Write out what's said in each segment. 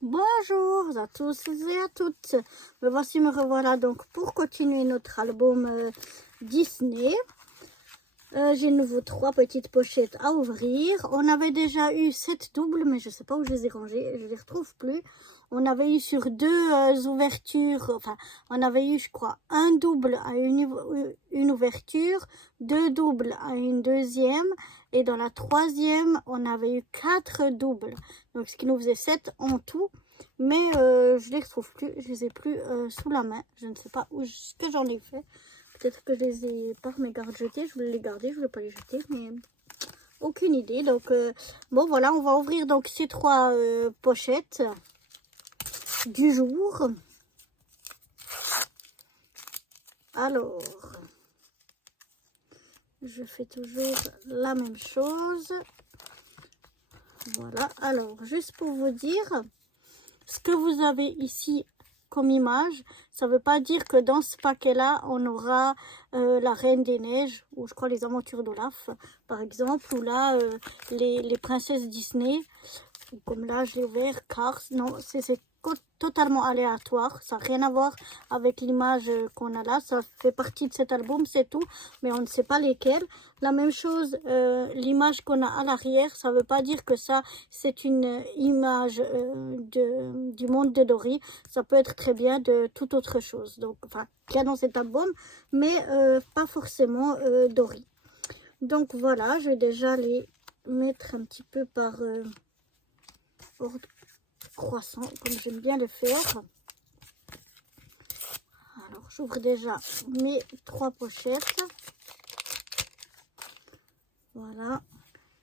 Bonjour à tous et à toutes. Me voici, me revoilà donc pour continuer notre album Disney. J'ai de nouveau 3 petites pochettes à ouvrir. On avait déjà eu 7 doubles, mais je ne sais pas où je les ai rangés. Je ne les retrouve plus. On avait eu sur 2 ouvertures, enfin, on avait eu, je crois, un double à une ouverture, 2 doubles à une deuxième, et dans la troisième, on avait eu 4 doubles. Donc, ce qui nous faisait 7 en tout. Mais je les retrouve plus, je les ai plus sous la main. Je ne sais pas ce que j'en ai fait. Peut-être que je les ai par mes gardes jetés. Je voulais les garder, je voulais pas les jeter, mais aucune idée. Donc bon voilà, on va ouvrir donc ces 3 pochettes du jour. Alors, je fais toujours la même chose. Voilà. Alors, juste pour vous dire, ce que vous avez ici comme image, ça ne veut pas dire que dans ce paquet-là, on aura la Reine des Neiges, ou je crois les aventures d'Olaf, par exemple, ou là, les princesses Disney, comme là, je l'ai ouvert, Cars. Non, c'est totalement aléatoire, ça n'a rien à voir avec l'image qu'on a là, ça fait partie de cet album, c'est tout, mais on ne sait pas lesquelles. La même chose, l'image qu'on a à l'arrière, ça ne veut pas dire que ça, c'est une image du monde de Dory, ça peut être très bien de toute autre chose, donc, enfin, qu'il y a dans cet album, mais pas forcément Dory. Donc voilà, je vais déjà les mettre un petit peu par ordre croissant, comme j'aime bien le faire. Alors, j'ouvre déjà mes 3 pochettes. Voilà.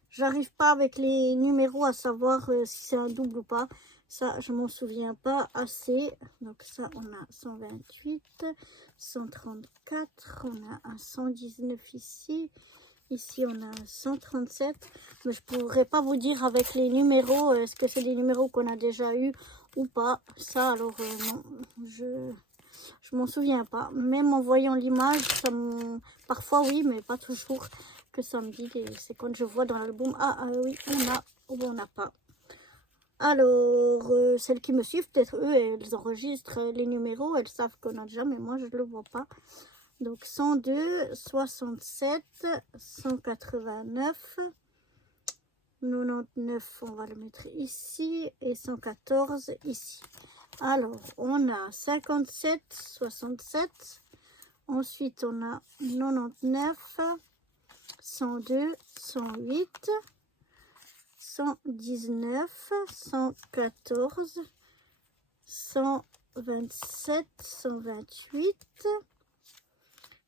J'arrive pas avec les numéros à savoir si c'est un double ou pas. Ça, je m'en souviens pas assez. Donc ça, on a 128, 134, on a un 119 ici. Ici, on a un 137. Mais je pourrais pas vous dire avec les numéros, est-ce que c'est des numéros qu'on a déjà eu ou pas. Ça, alors, non, je m'en souviens pas. Même en voyant l'image, parfois oui, mais pas toujours que ça me dit. C'est quand je vois dans l'album, oui, on a ou on n'a pas. Alors, celles qui me suivent, peut-être eux, elles enregistrent les numéros, elles savent qu'on a déjà, mais moi, je ne le vois pas. Donc, 102, 67, 189, 99, on va le mettre ici, et 114 ici. Alors, on a 57, 67. Ensuite, on a 99, 102, 108, 119, 114, 127, 128,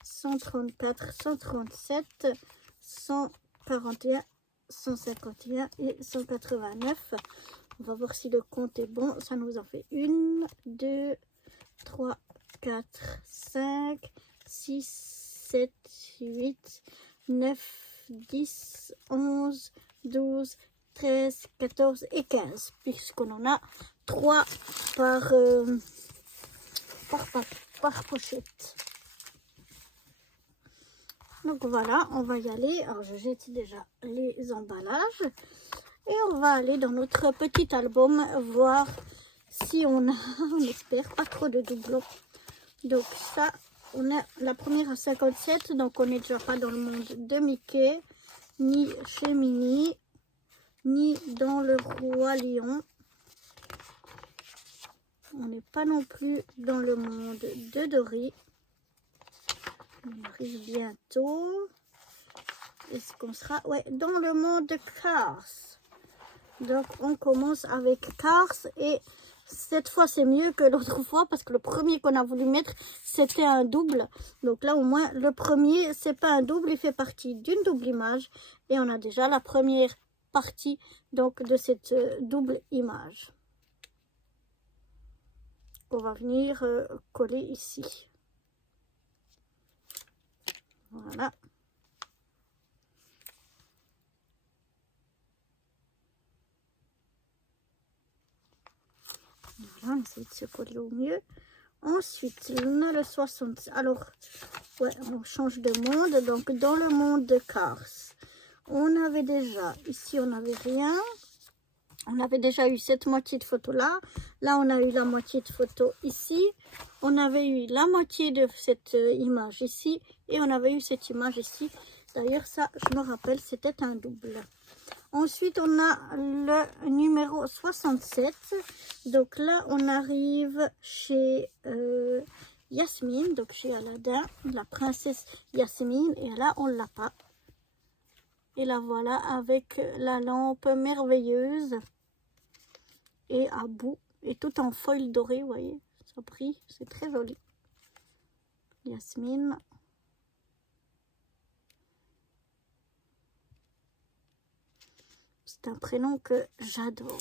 134, 137, 141, 151 et 189. On va voir si le compte est bon. Ça nous en fait 1, 2, 3, 4, 5, 6, 7, 8, 9, 10, 11, 12, 13, 14 et 15. Puisqu'on en a 3 par pochette. Donc voilà, on va y aller. Alors je jette déjà les emballages. Et on va aller dans notre petit album voir si on a, on espère, pas trop de doublons. Donc ça, on a la première à 57, donc on n'est déjà pas dans le monde de Mickey, ni chez Minnie, ni dans le Roi Lion. On n'est pas non plus dans le monde de Dory. On arrive bientôt. Est-ce qu'on sera dans le monde de Cars? Donc on commence avec Cars et cette fois c'est mieux que l'autre fois parce que le premier qu'on a voulu mettre c'était un double. Donc là au moins le premier c'est pas un double, il fait partie d'une double image et on a déjà la première partie donc de cette double image qu'on va venir coller ici. Voilà. Voilà, on essaie de se coller au mieux. Ensuite, on a le 60. Alors, ouais, on change de monde. Donc, dans le monde de Cars, on avait déjà, ici, on n'avait rien. On avait déjà eu cette moitié de photo là. Là, on a eu la moitié de photo ici. On avait eu la moitié de cette image ici. Et on avait eu cette image ici. D'ailleurs, ça, je me rappelle, c'était un double. Ensuite, on a le numéro 67. Donc là, on arrive chez Yasmine, donc chez Aladdin, la princesse Yasmine. Et là, on l'a pas. Et la voilà avec la lampe merveilleuse. Et à bout, et tout en foil doré, vous voyez, ça brille, c'est très joli. Yasmine. C'est un prénom que j'adore.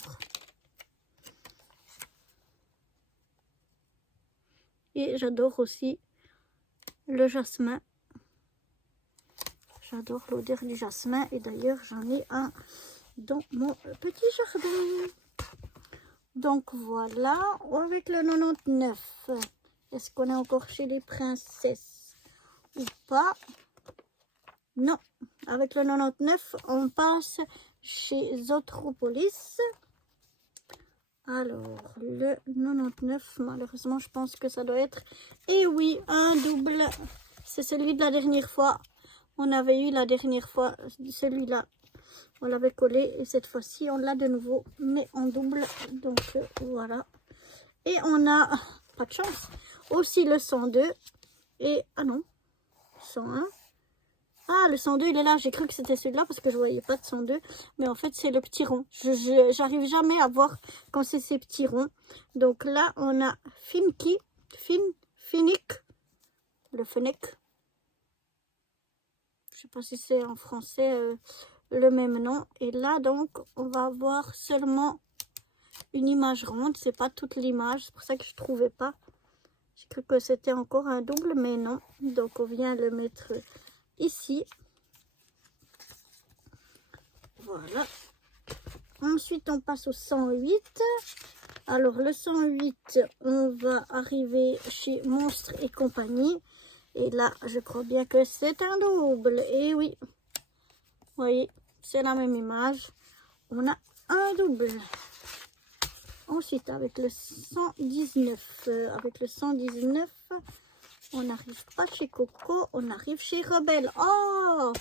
Et j'adore aussi le jasmin. J'adore l'odeur du jasmin, et d'ailleurs j'en ai un dans mon petit jardin. Donc voilà, avec le 99, est-ce qu'on est encore chez les princesses ou pas? Non, avec le 99, on passe chez Zotropolis. Alors, le 99, malheureusement, je pense que ça doit être... Et oui, un double, c'est celui de la dernière fois. On avait eu la dernière fois celui-là. On l'avait collé et cette fois-ci, on l'a de nouveau, mais en double. Donc, voilà. Et on a, pas de chance, aussi le 102. Et, ah non, 101. Ah, le 102, il est là. J'ai cru que c'était celui-là parce que je voyais pas de 102. Mais en fait, c'est le petit rond. J'arrive jamais à voir quand c'est ces petits ronds. Donc là, on a Finki, Finnick, le Fennec. Je sais pas si c'est en français... le même nom. Et là donc on va avoir seulement une image ronde, c'est pas toute l'image, c'est pour ça que je trouvais pas. J'ai cru que c'était encore un double, mais non. Donc on vient le mettre ici. Voilà. Ensuite on passe au 108. Alors le 108, on va arriver chez Monstres et compagnie. Et là je crois bien que c'est un double. Et oui, vous voyez, c'est la même image. On a un double. Ensuite, avec le 119, on n'arrive pas chez Coco, on arrive chez Rebelle. Oh,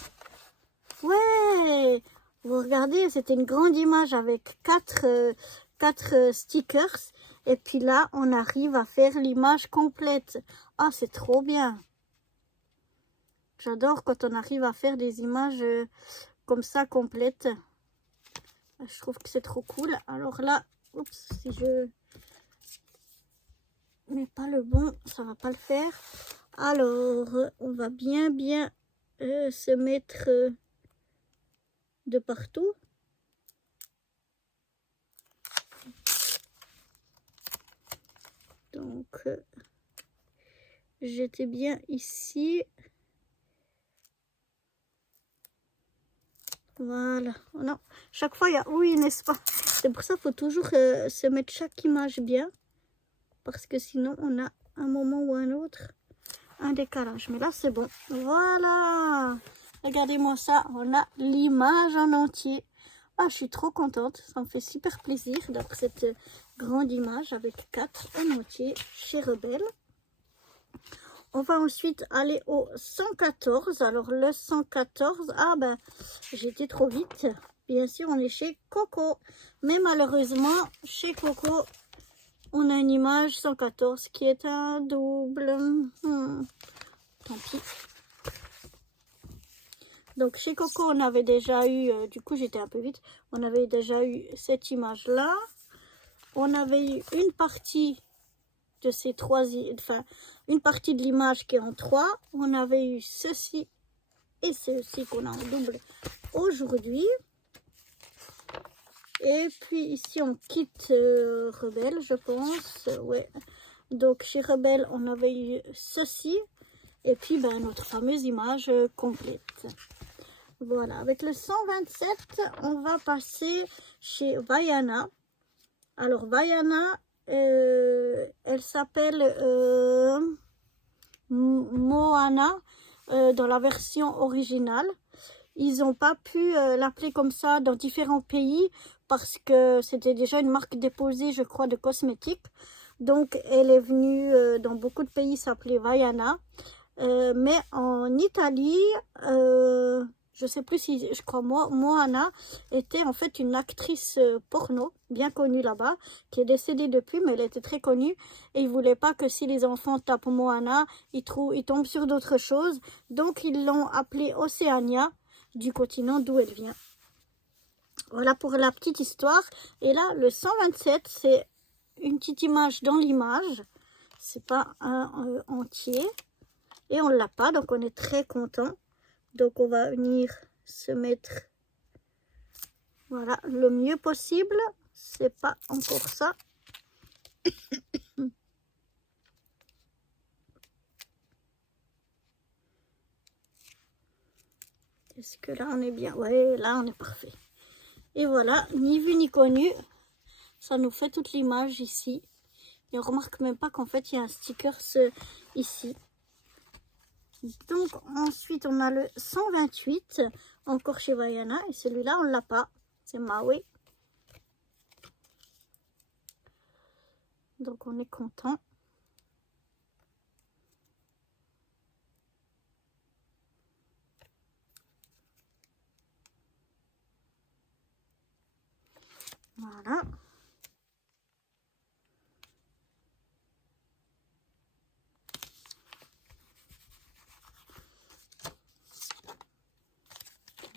ouais. Vous regardez, c'était une grande image avec quatre stickers. Et puis là, on arrive à faire l'image complète. Ah, c'est trop bien. J'adore quand on arrive à faire des images comme ça, complètes. Je trouve que c'est trop cool. Alors là, oups, si je mets pas le bon, ça va pas le faire. Alors, on va bien se mettre de partout. Donc, j'étais bien ici. Voilà. Oh non, chaque fois il y a oui, n'est-ce pas? C'est pour ça qu'il faut toujours se mettre chaque image bien. Parce que sinon on a un moment ou un autre un décalage. Mais là c'est bon. Voilà. Regardez-moi ça. On a l'image en entier. Ah, je suis trop contente. Ça me fait super plaisir d'avoir cette grande image avec 4 en entier chez Rebelle. On va ensuite aller au 114. Alors, le 114, ah ben, j'étais trop vite. Bien sûr, on est chez Coco. Mais malheureusement, chez Coco, on a une image 114 qui est un double. Tant pis. Donc, chez Coco, on avait déjà eu, du coup, j'étais un peu vite. On avait déjà eu cette image-là. On avait eu une partie de ces trois, enfin, une partie de l'image qui est en 3. On avait eu ceci et ceci qu'on a en double aujourd'hui. Et puis ici, on quitte Rebelle, je pense. Ouais. Donc, chez Rebelle, on avait eu ceci. Et puis, ben, notre fameuse image complète. Voilà. Avec le 127, on va passer chez Vaiana. Alors, Vaiana, elle s'appelle Moana dans la version originale. ils n'ont pas pu l'appeler comme ça dans différents pays parce que c'était déjà une marque déposée, je crois, de cosmétiques. Donc, elle est venue dans beaucoup de pays s'appeler Vaiana. Mais en Italie, je sais plus si, je crois, Moana était en fait une actrice porno, bien connue là-bas, qui est décédée depuis, mais elle était très connue. Et ils voulaient pas que si les enfants tapent Moana, ils tombent sur d'autres choses. Donc, ils l'ont appelée Océania, du continent d'où elle vient. Voilà pour la petite histoire. Et là, le 127, c'est une petite image dans l'image. C'est pas un entier. Et on ne l'a pas, donc on est très content. Donc on va venir se mettre, voilà, le mieux possible. C'est pas encore ça. Est-ce que là on est bien? Ouais, là on est parfait. Et voilà, ni vu ni connu. Ça nous fait toute l'image ici. Et on remarque même pas qu'en fait il y a un sticker ici. Donc ensuite on a le 128, encore chez Vaiana. Et celui-là on l'a pas, c'est Maui. Donc on est content. Voilà.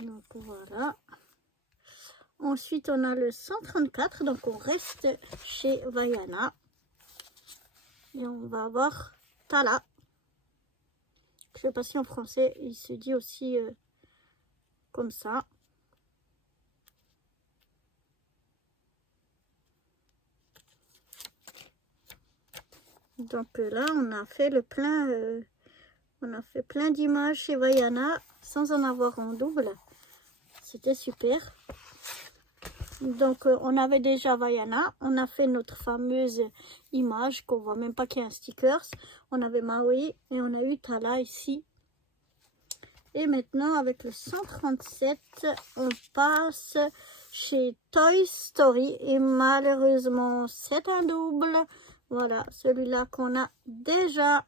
Donc voilà. Ensuite, on a le 134. Donc, on reste chez Vaiana. Et on va avoir Tala. Je ne sais pas si en français, il se dit aussi comme ça. Donc là, on a fait le plein... on a fait plein d'images chez Vaiana sans en avoir en double. C'était super. Donc, on avait déjà Vaiana. On a fait notre fameuse image qu'on voit même pas qu'il y a un sticker. On avait Maui et on a eu Tala ici. Et maintenant, avec le 137, on passe chez Toy Story. Et malheureusement, c'est un double. Voilà, celui-là qu'on a déjà.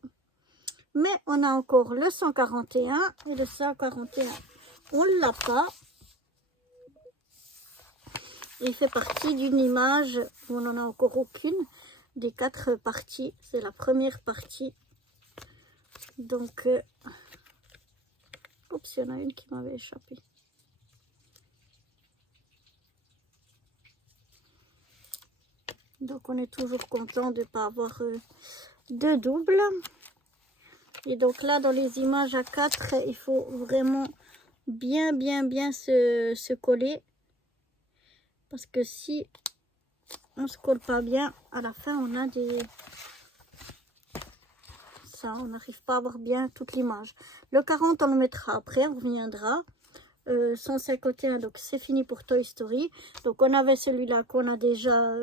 Mais on a encore le 141 et le 141, on ne l'a pas. Il fait partie d'une image où on n'en a encore aucune des 4 parties. C'est la première partie. Donc, oups, il y en a une qui m'avait échappé. Donc, on est toujours content de ne pas avoir de double. Et donc là, dans les images à 4, il faut vraiment bien se coller. Parce que si on ne se colle pas bien, à la fin, on a des... Ça, on n'arrive pas à voir bien toute l'image. Le 40, on le mettra après, on reviendra. 151, donc c'est fini pour Toy Story. Donc on avait celui-là qu'on a déjà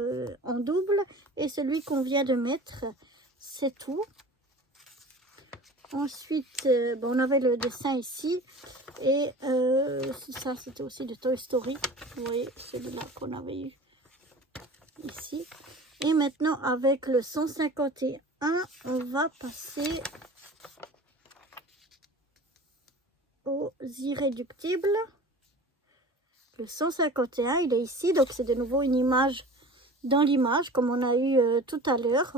en double. Et celui qu'on vient de mettre, c'est tout. Ensuite, on avait le dessin ici. Et ça, c'était aussi de Toy Story. Vous voyez, celui-là qu'on avait eu ici. Et maintenant, avec le 151, on va passer aux irréductibles. Le 151, il est ici. Donc, c'est de nouveau une image dans l'image, comme on a eu tout à l'heure.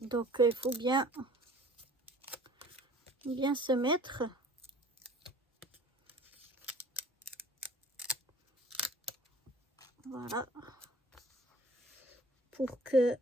Donc, il faut bien se mettre. Voilà. Pour que...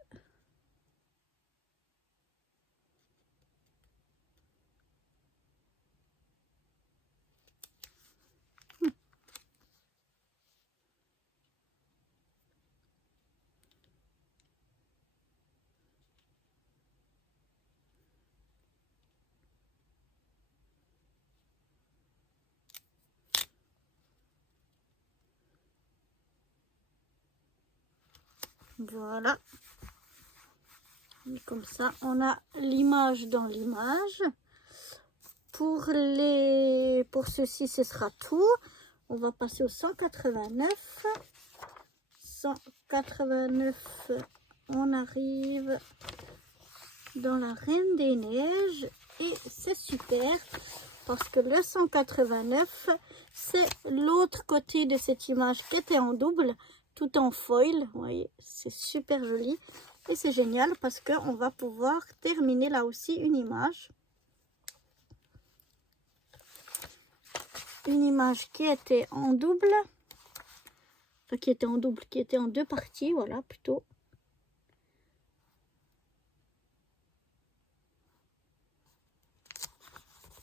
Voilà. Et comme ça, on a l'image dans l'image. pour ceci, ce sera tout. On va passer au 189. 189, on arrive dans la Reine des Neiges. Et c'est super parce que le 189, c'est l'autre côté de cette image qui était en double, tout en foil. Vous voyez, c'est super joli. Et c'est génial parce qu'on va pouvoir terminer là aussi une image. Une image qui était en double. Enfin, qui était en deux parties, voilà, plutôt.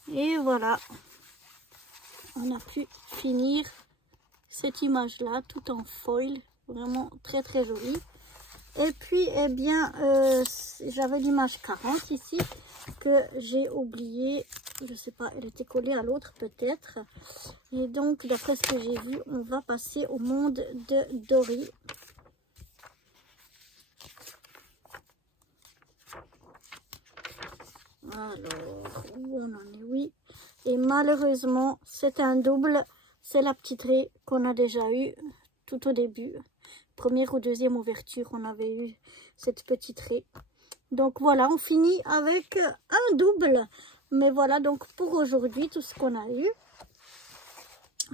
Et voilà, on a pu finir cette image-là, tout en foil, vraiment très très jolie. Et puis, eh bien, j'avais l'image 40 ici, que j'ai oublié, je sais pas, elle était collée à l'autre peut-être. Et donc, d'après ce que j'ai vu, on va passer au monde de Dory. Alors, où on en est? Oui. Et malheureusement, c'est un double. C'est la petite raie qu'on a déjà eue tout au début. Première ou deuxième ouverture, on avait eu cette petite raie. Donc voilà, on finit avec un double. Mais voilà donc pour aujourd'hui tout ce qu'on a eu.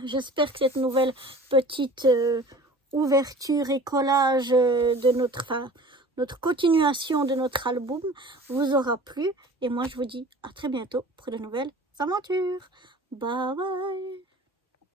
J'espère que cette nouvelle petite ouverture et collage de notre continuation de notre album vous aura plu. Et moi, je vous dis à très bientôt pour de nouvelles aventures. Bye bye!